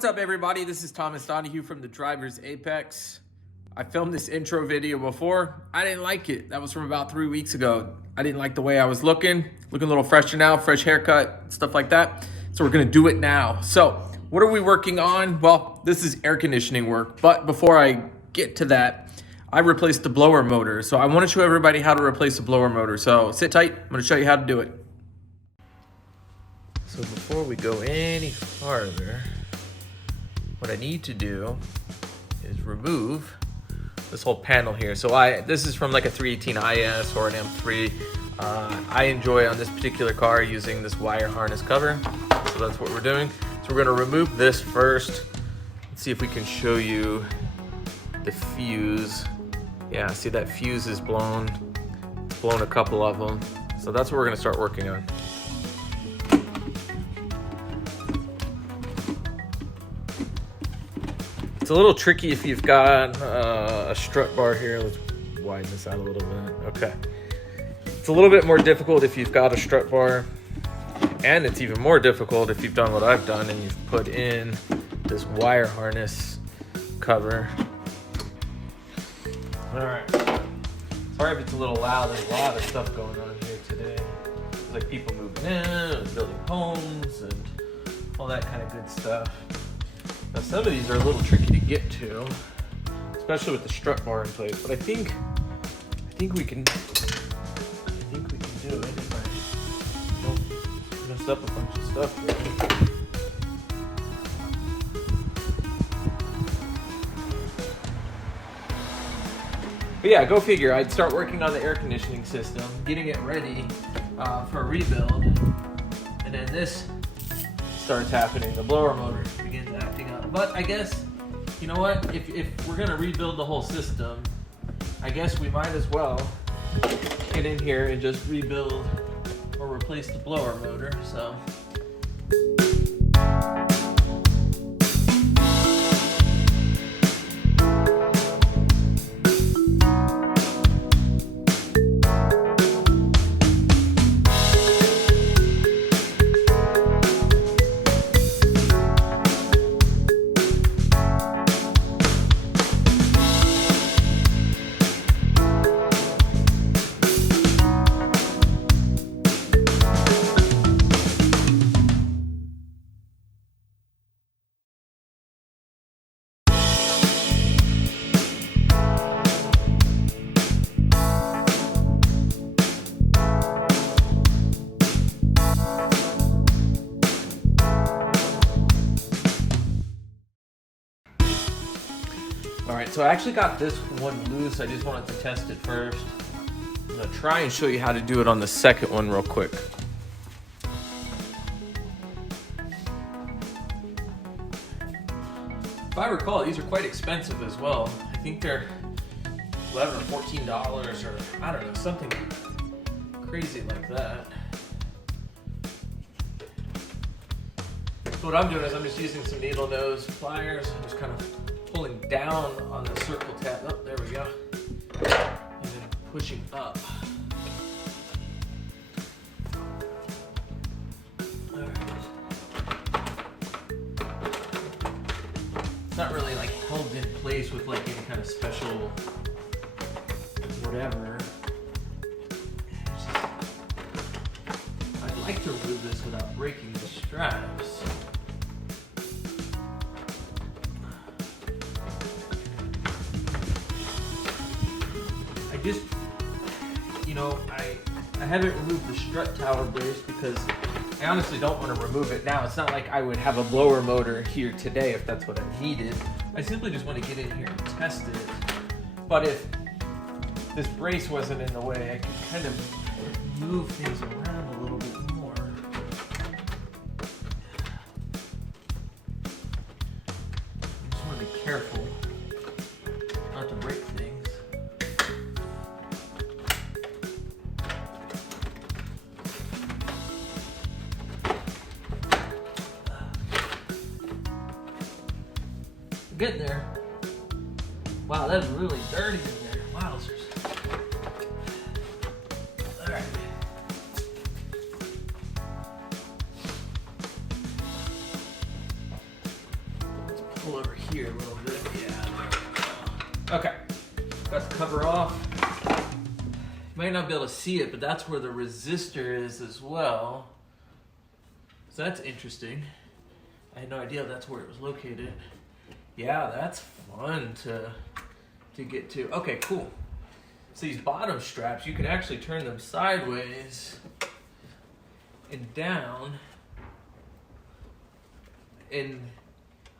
What's up, everybody? This is Thomas Donahue from the Driver's Apex. I filmed this intro video before. I didn't like it. That was from about 3 weeks ago. I didn't like the way I was looking a little fresher now, fresh haircut, stuff like that. So we're gonna do it now. So what are we working on? Well, this is air conditioning work, but before I get to that, I replaced the blower motor. So I wanna show everybody how to replace the blower motor. So sit tight, I'm gonna show you how to do it. So before we go any farther, what I need to do is remove this whole panel here. So this is from like a 318 IS or an M3. I enjoy on this particular car using this wire harness cover. So that's what we're doing. So we're gonna remove this first. Let's see if we can show you the fuse. Yeah, see that fuse is blown. It's blown a couple of them. So that's what we're gonna start working on. It's a little tricky if you've got a strut bar here. Let's widen this out a little bit. Okay. It's a little bit more difficult if you've got a strut bar, and it's even more difficult if you've done what I've done and you've put in this wire harness cover. All right. Sorry if it's a little loud. There's a lot of stuff going on here today. There's like people moving in and building homes and all that kind of good stuff. Now some of these are a little tricky to get to, especially with the strut bar in place. But I think we can do it if I don't mess up a bunch of stuff here. But yeah, go figure. I'd start working on the air conditioning system, getting it ready for a rebuild, and then this starts happening. The blower motor begins acting up. But I guess, you know what? If we're gonna rebuild the whole system, I guess we might as well get in here and just rebuild or replace the blower motor. So. All right, so I actually got this one loose. I just wanted to test it first. I'm gonna try and show you how to do it on the second one real quick. If I recall, these are quite expensive as well. I think they're $11 or $14 or I don't know, something crazy like that. So what I'm doing is I'm just using some needle nose pliers. I'm just kind of pulling down on the circle tab. Oh, there we go. And then pushing up. All right. It's not really like held in place with like any kind of special whatever. I'd like to remove this without breaking the straps. Just, you know, I haven't removed the strut tower brace because I honestly don't want to remove it now. It's not like I would have a blower motor here today if that's what I needed. I simply just want to get in here and test it. But if this brace wasn't in the way, I could kind of move things around a little bit more. I just want to be careful not to break things. Getting there. Wow, that's really dirty in there. Wowzers. All right. Okay, got the cover off. You might not be able to see it, but that's where the resistor is as well. So that's interesting. I had no idea that's where it was located. Yeah, that's fun to get to. Okay, cool. So these bottom straps, you can actually turn them sideways and down. And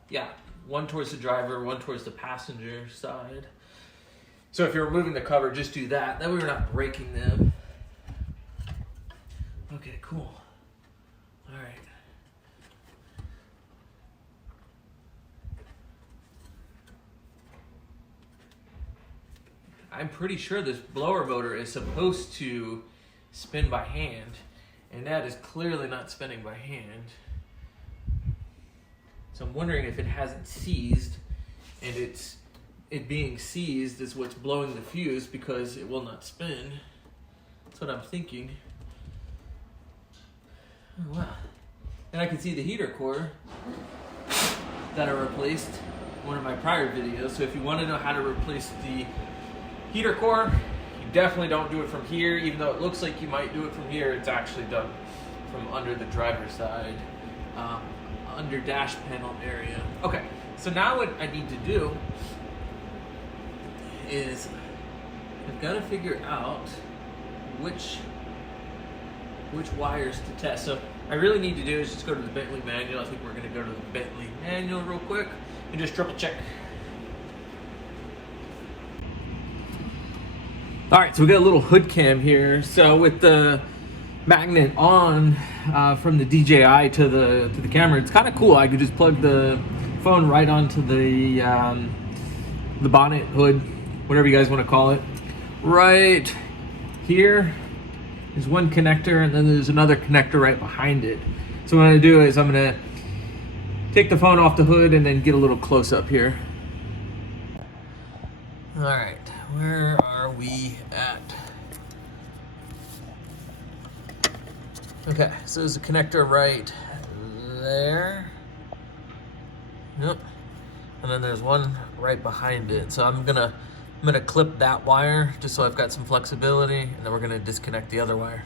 yeah, one towards the driver, one towards the passenger side. So if you're removing the cover, just do that. That way we're not breaking them. Okay, cool. All right. I'm pretty sure this blower motor is supposed to spin by hand, and that is clearly not spinning by hand. So I'm wondering if it hasn't seized, and it being seized is what's blowing the fuse because it will not spin. That's what I'm thinking. Oh, wow. And I can see the heater core that I replaced in one of my prior videos. So if you want to know how to replace the heater core, you definitely don't do it from here. Even though it looks like you might do it from here, it's actually done from under the driver's side, under dash panel area. Okay, so now what I need to do is I've got to figure out which wires to test. So I really need to do is just go to the Bentley manual. I think we're going to go to the Bentley manual real quick and just triple check. All right, so we got a little hood cam here. So with the magnet on from the DJI to the camera, it's kind of cool. I could just plug the phone right onto the bonnet, hood, whatever you guys want to call it. Right here is one connector, and then there's another connector right behind it. So what I'm gonna do is I'm gonna take the phone off the hood and then get a little close up here. All right, where are we at? Okay, so there's a connector right there. Yep. And then there's one right behind it. So I'm gonna clip that wire just so I've got some flexibility, and then we're gonna disconnect the other wire.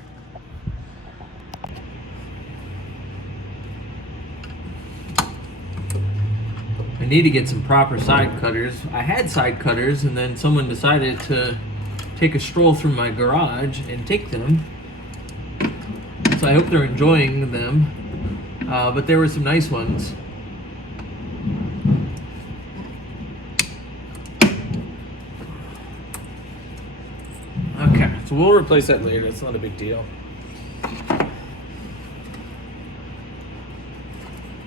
I need to get some proper side cutters. I had side cutters, and then someone decided to take a stroll through my garage and take them. So I hope they're enjoying them. But there were some nice ones. Okay, so we'll replace that later. It's not a big deal.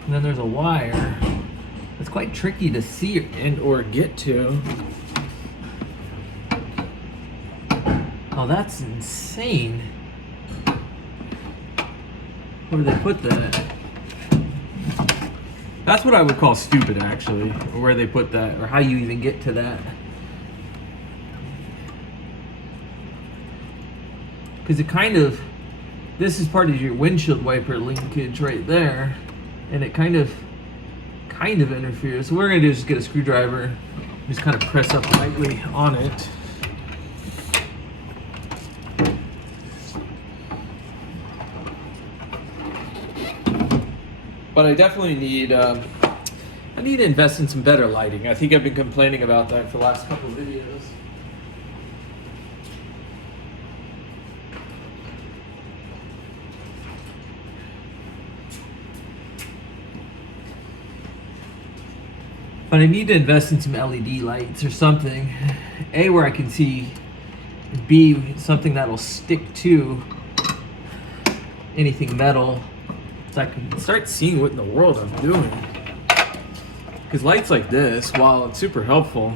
And then there's a wire that's quite tricky to see and or get to. Oh, that's insane. Where did they put that? That's what I would call stupid, actually, or where they put that, or how you even get to that. Because it kind of, this is part of your windshield wiper linkage right there, and it kind of interferes. So what we're gonna do is just get a screwdriver, just kind of press up lightly on it. But I definitely need, I need to invest in some better lighting. I think I've been complaining about that for the last couple of videos. But I need to invest in some LED lights or something. A, where I can see. B, something that'll stick to anything metal, so I can start seeing what in the world I'm doing. Because lights like this, while it's super helpful,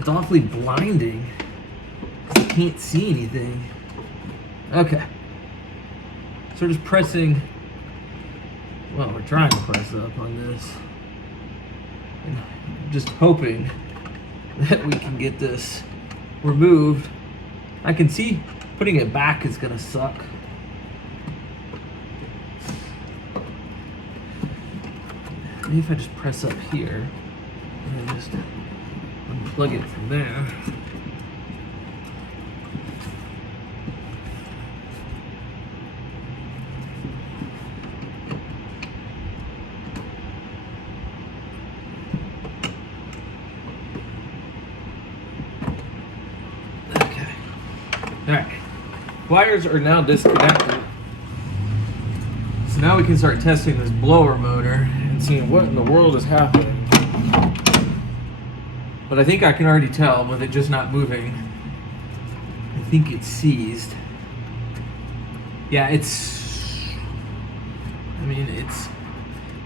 it's awfully blinding because I can't see anything. Okay. So we're just pressing, well, we're trying to press up on this. And just hoping that we can get this removed. I can see putting it back is gonna suck. Maybe if I just press up here and just plug it from there. Okay. All right. Wires are now disconnected. So now we can start testing this blower motor and seeing what in the world is happening. But I think I can already tell with it just not moving. I think it's seized. Yeah, it's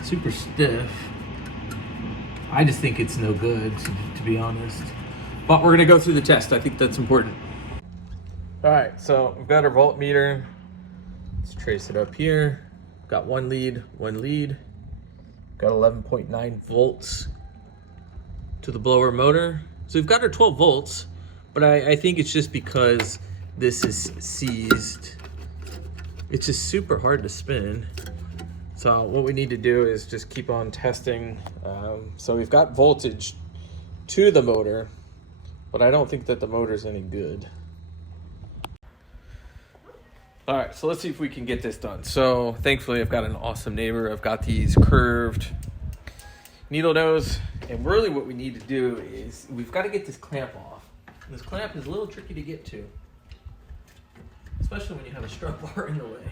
super stiff. I just think it's no good, to be honest. But we're gonna go through the test. I think that's important. All right, so we've got our voltmeter. Let's trace it up here. Got one lead. Got 11.9 volts to the blower motor. So we've got our 12 volts, but I think it's just because this is seized. It's just super hard to spin. So what we need to do is just keep on testing. So we've got voltage to the motor, but I don't think that the motor's any good. All right, so let's see if we can get this done. So thankfully I've got an awesome neighbor. I've got these curved needle nose, and really what we need to do is we've got to get this clamp off. This clamp is a little tricky to get to, especially when you have a strut bar in the way.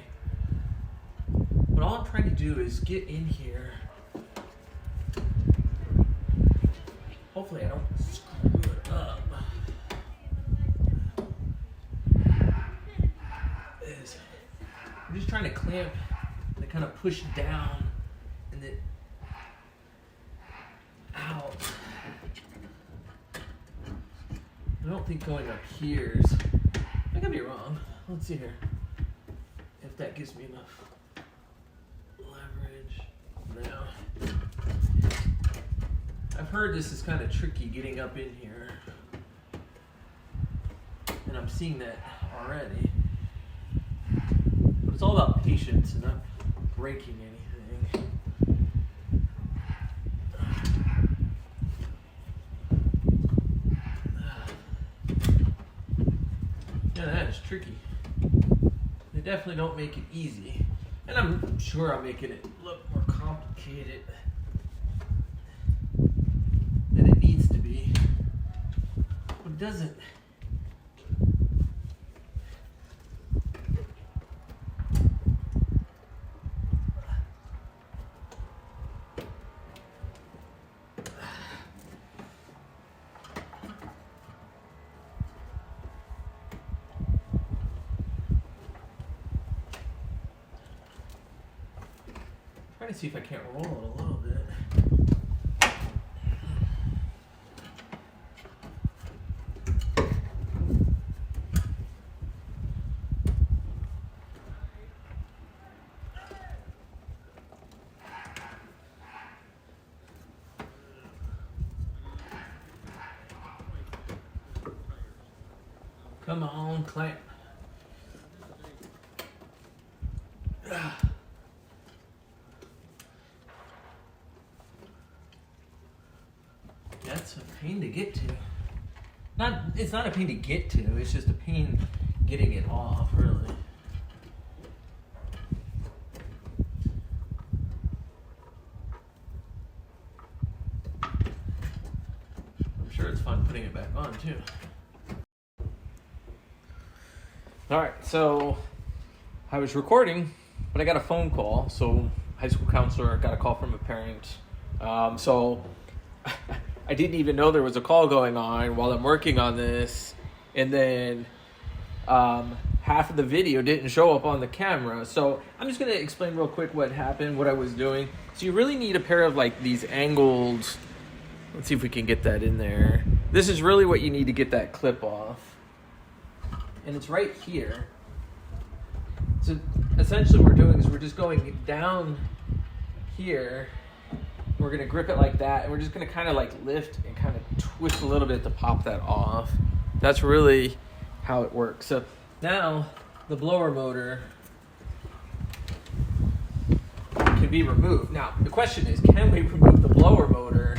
But all I'm trying to do is get in here. Hopefully I don't screw it up. I'm just trying to clamp and kind of push down and then out. I don't think going up here is, I could be wrong. Let's see here if that gives me enough leverage. No. I've heard this is kind of tricky getting up in here, and I'm seeing that already. But it's all about patience and not breaking anything. Yeah, that is tricky. They definitely don't make it easy. And I'm sure I'm making it look more complicated than it needs to be. But it doesn't. Trying to see if I can't roll it a little bit. Come on, clamp. That's a pain to get to. It's not a pain to get to, it's just a pain getting it off, really. I'm sure it's fun putting it back on, too. All right, so I was recording, but I got a phone call. So high school counselor got a call from a parent. So I didn't even know there was a call going on while I'm working on this. And then half of the video didn't show up on the camera. So I'm just going to explain real quick what happened, what I was doing. So you really need a pair of like these angled, let's see if we can get that in there. This is really what you need to get that clip off. And it's right here. So essentially what we're doing is we're just going down here. We're gonna grip it like that, and we're just gonna kind of like lift and kind of twist a little bit to pop that off. That's really how it works. So now the blower motor can be removed. Now the question is, can we remove the blower motor?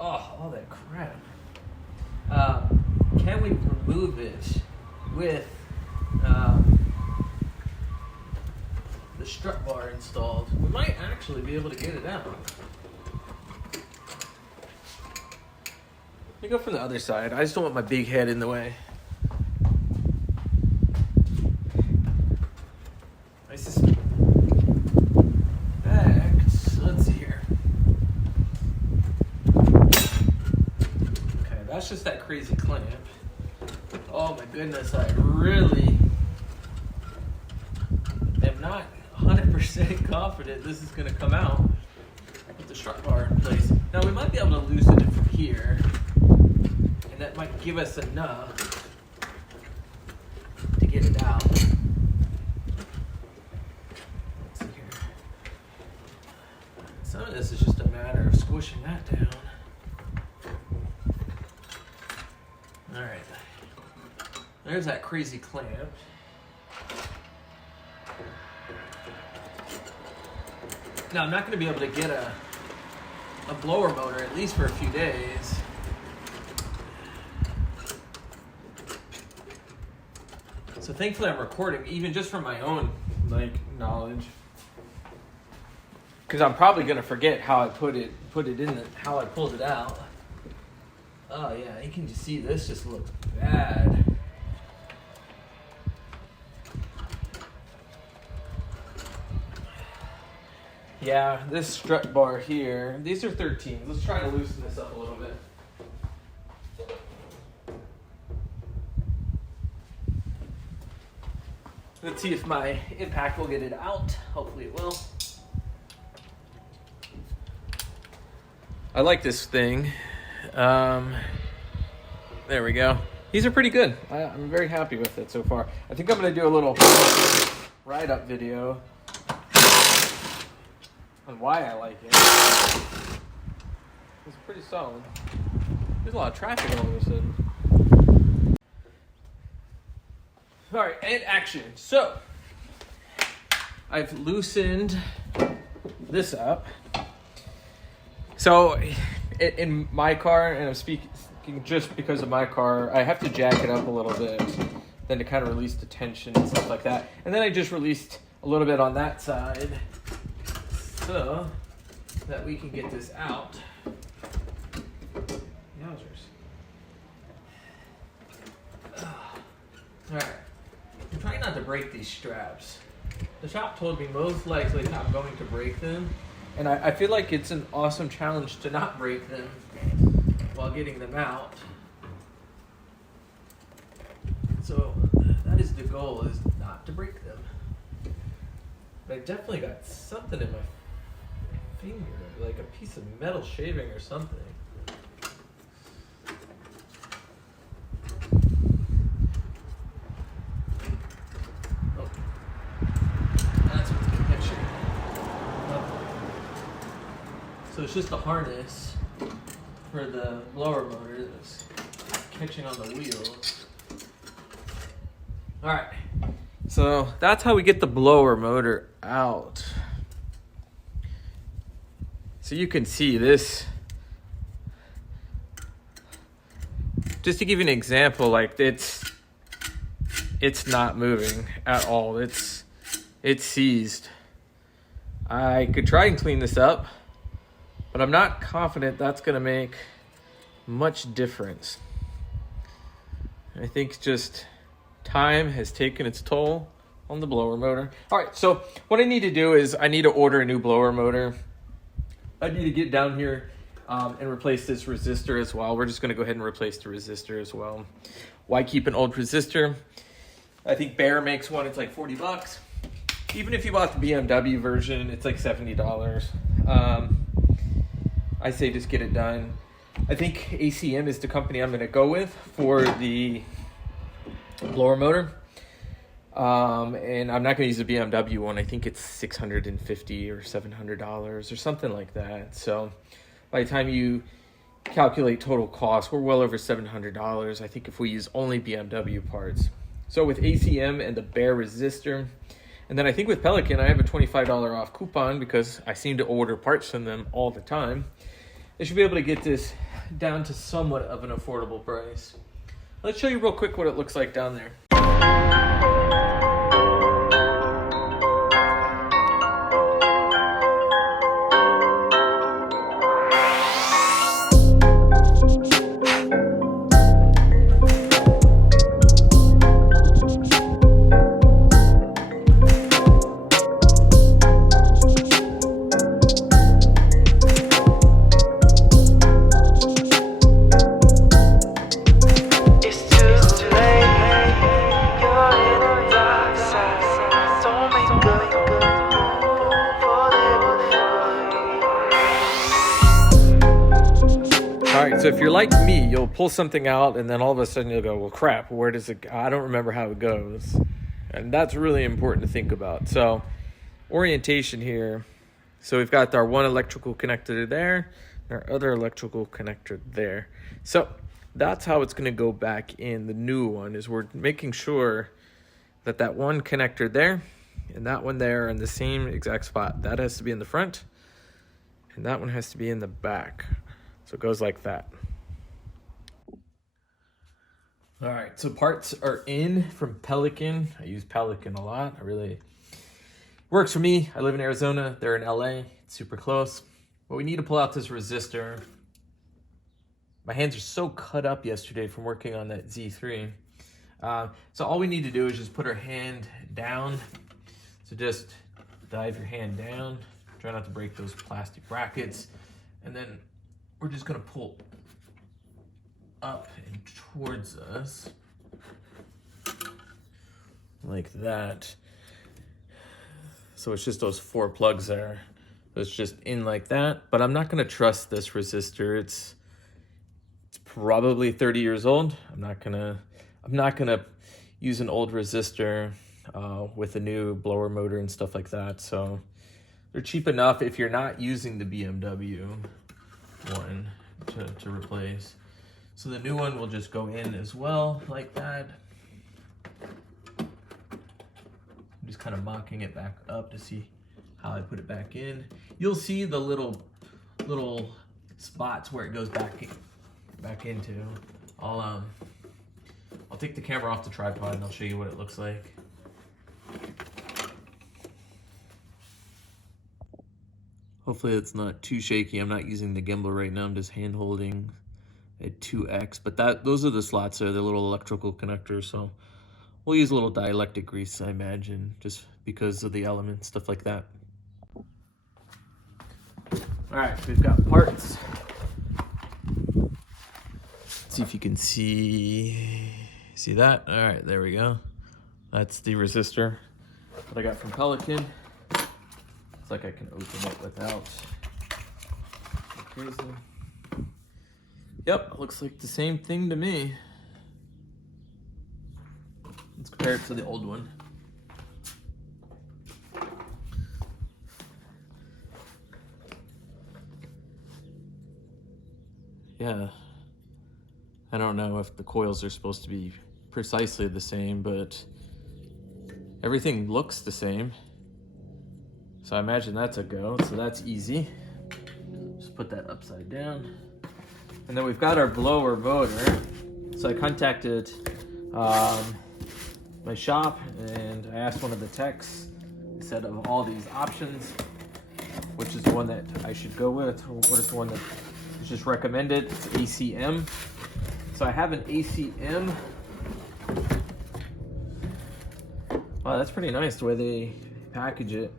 Oh, all that crap. Can we remove it with the strut bar installed? We might actually be able to get it out. Let me go from the other side. I just don't want my big head in the way. I suspect, let's see here. Okay, that's just that crazy clamp. Oh my goodness, I really am not 100% confident this is going to come out with the strut bar in place. Now we might be able to loosen it from here, and that might give us enough to get it out. Let's see here. Some of this is just a matter of squishing that down. All right. There's that crazy clamp. Now I'm not going to be able to get a blower motor at least for a few days. So thankfully I'm recording, even just from my own knowledge, because I'm probably going to forget how I put it in how I pulled it out. Oh yeah, you can just see this just looks bad. Yeah, this strut bar here, these are 13s. Let's try to loosen this up a little bit. Let's see if my impact will get it out. Hopefully it will. I like this thing. There we go. These are pretty good. I'm very happy with it so far. I think I'm going to do a little ride-up video on why I like it. It's pretty solid. There's a lot of traffic all of a sudden. All right, and action. So, I've loosened this up. So, in my car, and I'm speaking just because of my car, I have to jack it up a little bit, then to kind of release the tension and stuff like that. And then I just released a little bit on that side, so that we can get this out. Yowzers. All right. I'm trying not to break these straps. The shop told me most likely I'm going to break them, and I feel like it's an awesome challenge to not break them while getting them out. So that is the goal, is not to break them. But I definitely got something in my finger, like a piece of metal shaving or something. Oh, that's what's catching. So it's just a harness for the blower motor that's catching on the wheels. All right, so that's how we get the blower motor out. So you can see this, just to give you an example, like it's not moving at all. It's seized. I could try and clean this up, but I'm not confident that's gonna make much difference. I think just time has taken its toll on the blower motor. All right, so what I need to do is I need to order a new blower motor. I need to get down here and replace this resistor as well. We're just gonna go ahead and replace the resistor as well. Why keep an old resistor? I think Behr makes one, it's like 40 bucks. Even if you bought the BMW version, it's like $70. I say just get it done. I think ACM is the company I'm gonna go with for the blower motor. And I'm not gonna use the BMW one. I think it's $650 or $700 or something like that. So by the time you calculate total cost, we're well over $700. I think if we use only BMW parts. So with ACM and the Behr resistor, and then I think with Pelican, I have a $25 off coupon because I seem to order parts from them all the time. They should be able to get this down to somewhat of an affordable price. Let's show you real quick what it looks like down there. So if you're like me, you'll pull something out and then all of a sudden you'll go, well, crap, where does it go? I don't remember how it goes. And that's really important to think about. So orientation here. So we've got our one electrical connector there, and our other electrical connector there. So that's how it's going to go back in. The new one is we're making sure that that one connector there and that one there are in the same exact spot. That has to be in the front and that one has to be in the back. So it goes like that. All right, so parts are in from Pelican. I use Pelican a lot. Works for me. I live in Arizona. They're in LA. It's super close. But we need to pull out this resistor. My hands are so cut up yesterday from working on that Z3. So all we need to do is just put our hand down. So just dive your hand down. Try not to break those plastic brackets. And then we're just gonna pull up and towards us like that. So it's just those 4 plugs there. It's just in like that, but I'm not gonna trust this resistor. It's probably 30 years old. I'm not gonna use an old resistor with a new blower motor and stuff like that. So they're cheap enough if you're not using the BMW one to replace. So the new one will just go in as well like that. I'm just kind of mocking it back up to see how I put it back in. You'll see the little spots where it goes back into. I'll take the camera off the tripod and I'll show you what it looks like. Hopefully it's not too shaky. I'm not using the gimbal right now. I'm just hand holding at 2x. But those are the slots there, the little electrical connectors. So we'll use a little dielectric grease, I imagine, just because of the elements, stuff like that. All right, we've got parts. Let's see if you can see that. All right, there we go. That's the resistor that I got from Pelican. It's like I can open it without crazy. Yep, looks like the same thing to me. Let's compare it to the old one. Yeah, I don't know if the coils are supposed to be precisely the same, but everything looks the same. So I imagine that's a go, so that's easy. Just put that upside down. And then we've got our blower motor. So I contacted my shop and I asked one of the techs, I said of all these options, which is the one that I should go with, or what is the one that is just recommended. It's ACM. So I have an ACM. Wow, that's pretty nice the way they package it.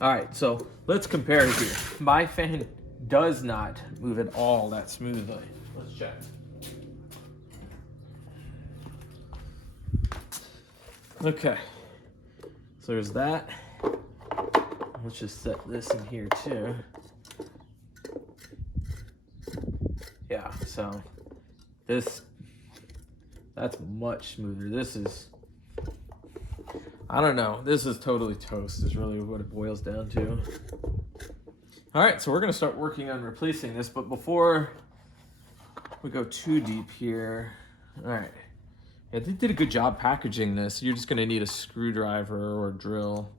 All right, so let's compare it here. My fan does not move at all that smoothly. Let's check. Okay, so there's that. Let's just set this in here too. Yeah, so that's much smoother. This is, I don't know, this is totally toast is really what it boils down to. All right, so we're gonna start working on replacing this, but before we go too deep here, all right. Yeah, they did a good job packaging this. You're just gonna need a screwdriver or a drill.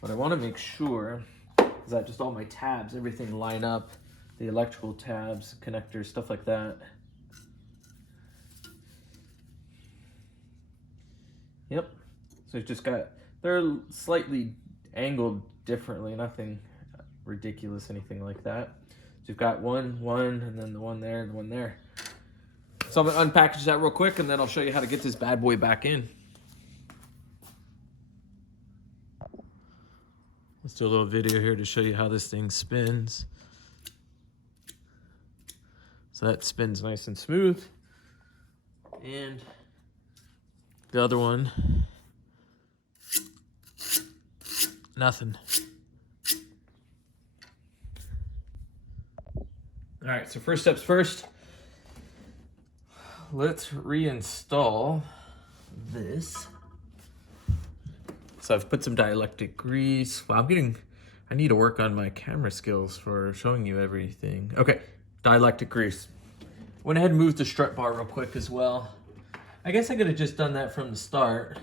But I wanna make sure that just all my tabs, everything line up the electrical tabs, connectors, stuff like that. Yep. So it's just got, they're slightly angled differently, nothing ridiculous, anything like that. So you've got one, and then the one there, and the one there. So I'm gonna unpackage that real quick, and then I'll show you how to get this bad boy back in. Let's do a little video here to show you how this thing spins. So that spins nice and smooth. And the other one, nothing. All right, so first steps first. Let's reinstall this. So I've put some dielectric grease. Well, I need to work on my camera skills for showing you everything. Okay, dielectric grease. Went ahead and moved the strut bar real quick as well. I guess I could have just done that from the start.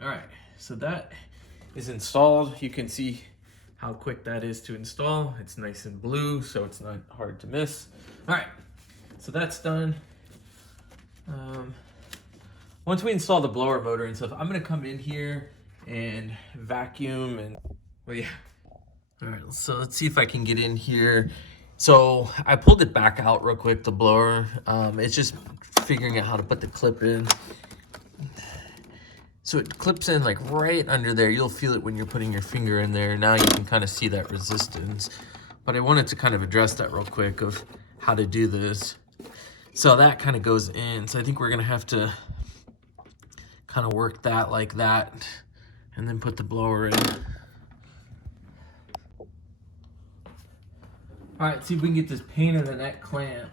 All right, so that is installed. You can see how quick that is to install. It's nice and blue, so it's not hard to miss. All right, so that's done. Once we install the blower motor and stuff, I'm gonna come in here and vacuum and, well, yeah. All right, so let's see if I can get in here. So I pulled it back out real quick, the blower. It's just figuring out how to put the clip in. So it clips in like right under there. You'll feel it when you're putting your finger in there. Now you can kind of see that resistance. But I wanted to kind of address that real quick of how to do this. So that kind of goes in. So I think we're gonna have to kind of work that like that and then put the blower in. All right, see if we can get this pain in the neck clamp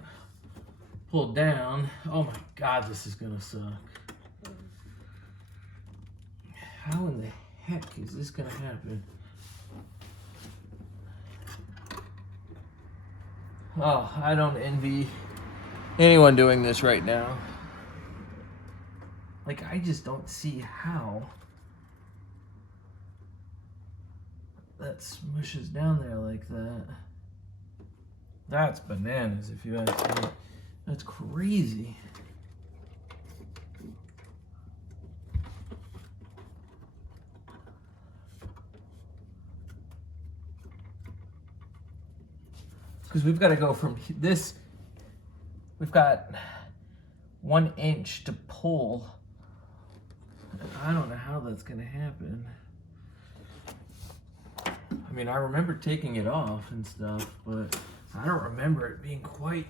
pulled down. Oh my God, this is gonna suck. How in the heck is this gonna happen? Oh, I don't envy anyone doing this right now. Like, I just don't see how that smushes down there like that. That's bananas, if you ask me. That's crazy. Because we've got to go from this, we've got 1 inch to pull. I don't know how that's going to happen. I mean, I remember taking it off and stuff, but I don't remember it being quite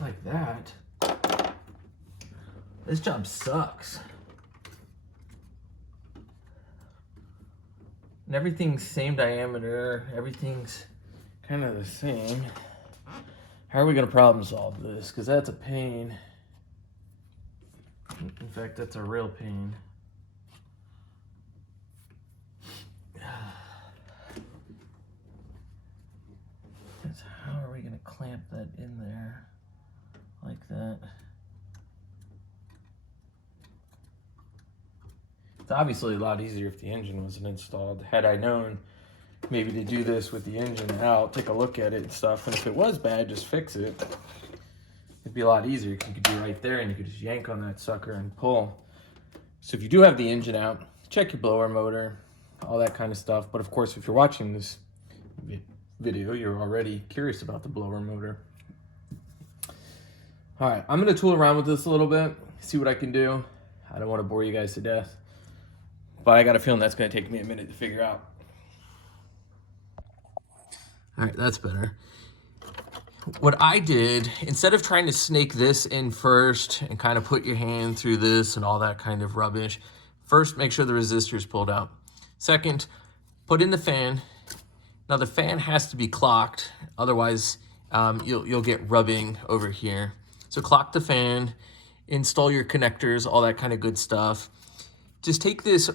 like that. This job sucks. And everything's same diameter, everything's kind of the same. How are we gonna problem solve this? Because that's a pain. In fact, that's a real pain. How are we gonna clamp that in there like that? It's obviously a lot easier if the engine wasn't installed. Had I known maybe to do this with the engine out, take a look at it and stuff, and if it was bad, just fix it. It'd be a lot easier. You could be right there and you could just yank on that sucker and pull. So if you do have the engine out, check your blower motor, all that kind of stuff. But of course, if you're watching this video, you're already curious about the blower motor. All right, I'm gonna tool around with this a little bit, see what I can do. I don't wanna bore you guys to death, but I got a feeling that's gonna take me a minute to figure out. All right, that's better. What I did, instead of trying to snake this in first and kind of put your hand through this and all that kind of rubbish, first, make sure the resistor is pulled out. Second, put in the fan. Now the fan has to be clocked, otherwise you'll get rubbing over here. So clock the fan, install your connectors, all that kind of good stuff. Just take this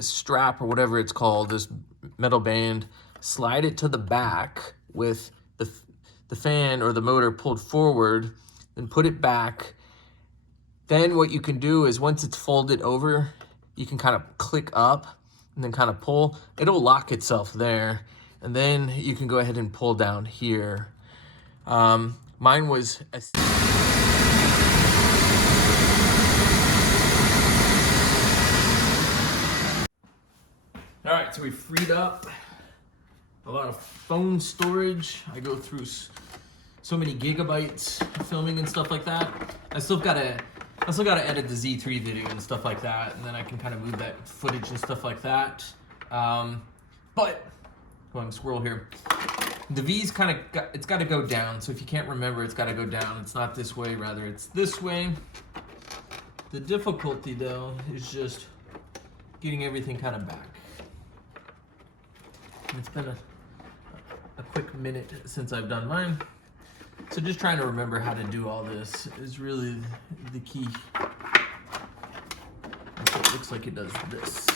strap or whatever it's called, this metal band, slide it to the back with the fan or the motor pulled forward, then put it back. Then what you can do is once it's folded over, you can kind of click up and then kind of pull. It'll lock itself there. And then you can go ahead and pull down here. Mine was all right, so we freed up a lot of phone storage. I go through so many gigabytes of filming and stuff like that. I still gotta edit the Z3 video and stuff like that, and then I can kind of move that footage and stuff like that. But going squirrel here. The V's it's got to go down. So if you can't remember, it's got to go down. It's not this way, rather it's this way. The difficulty though is just getting everything kind of back. It's been a quick minute since I've done mine. So just trying to remember how to do all this is really the key. So it looks like it does this.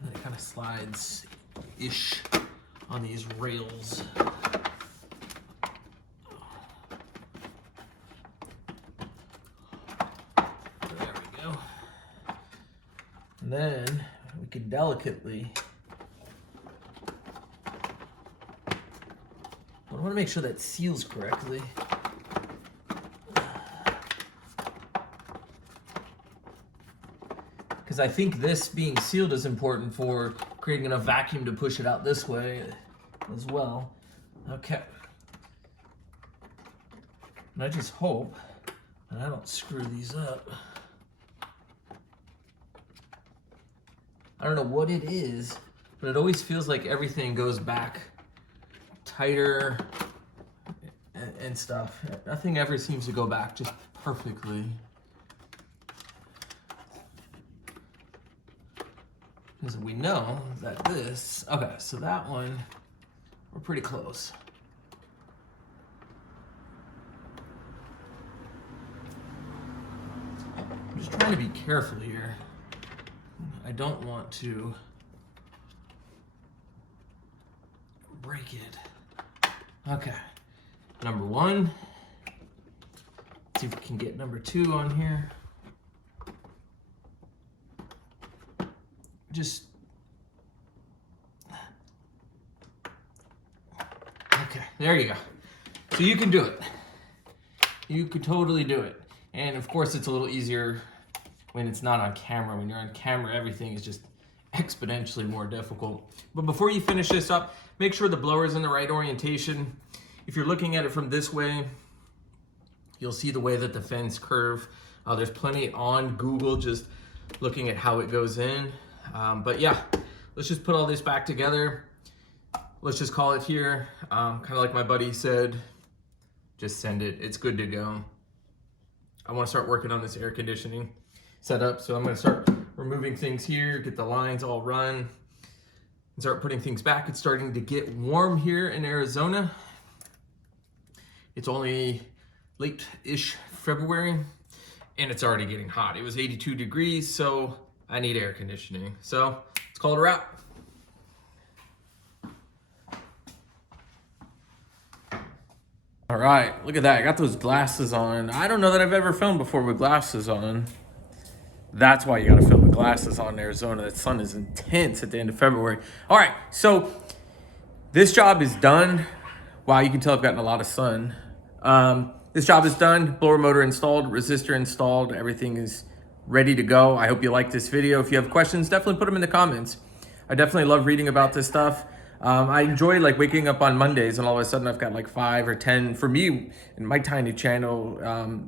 And it kind of slides-ish on these rails. And then we can delicately, I want to make sure that seals correctly. Because I think this being sealed is important for creating enough vacuum to push it out this way as well. Okay. And I just hope that I don't screw these up. I don't know what it is, but it always feels like everything goes back tighter and stuff. Nothing ever seems to go back just perfectly. Because we know that this, okay, so that one, we're pretty close. I'm just trying to be careful here. I don't want to break it. Okay, number one. Let's see if we can get number two on here. Just, okay, there you go. So you can do it. You could totally do it. And of course it's a little easier when it's not on camera. When you're on camera, everything is just exponentially more difficult. But before you finish this up, make sure the blower is in the right orientation. If you're looking at it from this way, you'll see the way that the fins curve. There's plenty on Google just looking at how it goes in. But yeah, let's just put all this back together. Let's just call it here. Kind of like my buddy said, just send it. It's good to go. I want to start working on this air conditioning setup. So I'm going to start removing things here, get the lines all run, and start putting things back. It's starting to get warm here in Arizona. It's only late-ish February, and it's already getting hot. It was 82 degrees, so I need air conditioning. So let's call it a wrap. All right, look at that. I got those glasses on. I don't know that I've ever filmed before with glasses on. That's why you gotta film with glasses on in Arizona. That sun is intense at the end of February. All right, so this job is done. Wow, you can tell I've gotten a lot of sun. This job is done. Blower motor installed, resistor installed. Everything is ready to go. I hope you like this video. If you have questions, definitely put them in the comments. I definitely love reading about this stuff. I enjoy like waking up on Mondays and all of a sudden I've got like 5 or 10, for me in my tiny channel,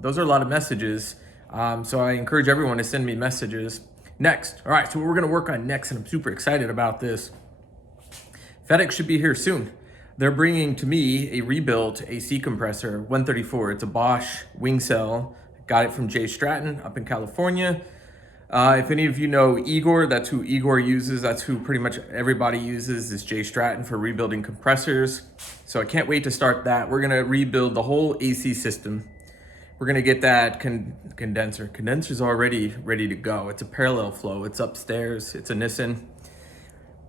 those are a lot of messages. So I encourage everyone to send me messages. Next, all right, so what we're gonna work on next, and I'm super excited about this. FedEx should be here soon. They're bringing to me a rebuilt AC compressor, 134. It's a Bosch wing cell. Got it from Jay Stratton up in California. If any of you know Igor, that's who Igor uses. That's who pretty much everybody uses, is Jay Stratton for rebuilding compressors. So I can't wait to start that. We're gonna rebuild the whole AC system. We're gonna get that condenser. Condenser's already ready to go. It's a parallel flow. It's upstairs. It's a Nissan.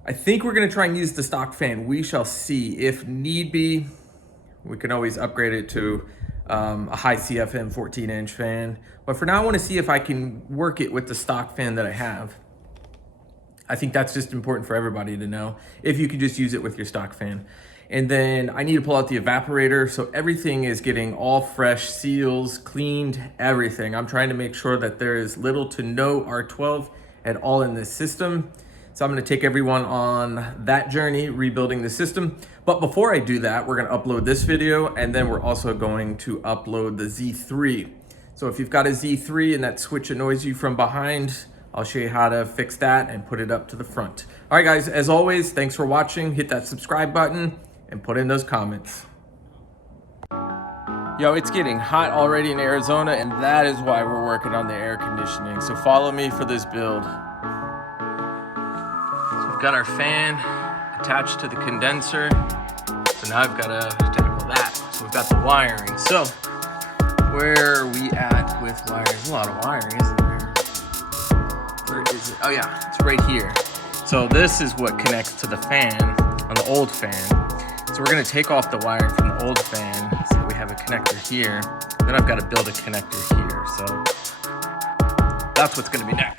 I think we're gonna try and use the stock fan. We shall see. If need be, we can always upgrade it to a high CFM 14-inch fan. But for now, I want to see if I can work it with the stock fan that I have. I think that's just important for everybody to know, if you could just use it with your stock fan. And then I need to pull out the evaporator, so everything is getting all fresh seals, cleaned, everything. I'm trying to make sure that there is little to no R12 at all in this system. So I'm gonna take everyone on that journey, rebuilding the system. But before I do that, we're gonna upload this video, and then we're also going to upload the Z3. So if you've got a Z3 and that switch annoys you from behind, I'll show you how to fix that and put it up to the front. All right, guys, as always, thanks for watching. Hit that subscribe button and put in those comments. Yo, it's getting hot already in Arizona, and that is why we're working on the air conditioning. So follow me for this build. So we've got our fan attached to the condenser. So now I've got to tackle that. So we've got the wiring. So where are we at with wiring? There's a lot of wiring, isn't there? Where is it? Oh yeah, it's right here. So this is what connects to the fan on the old fan. So we're gonna take off the wiring from the old fan. So we have a connector here. Then I've got to build a connector here. So that's what's gonna be next.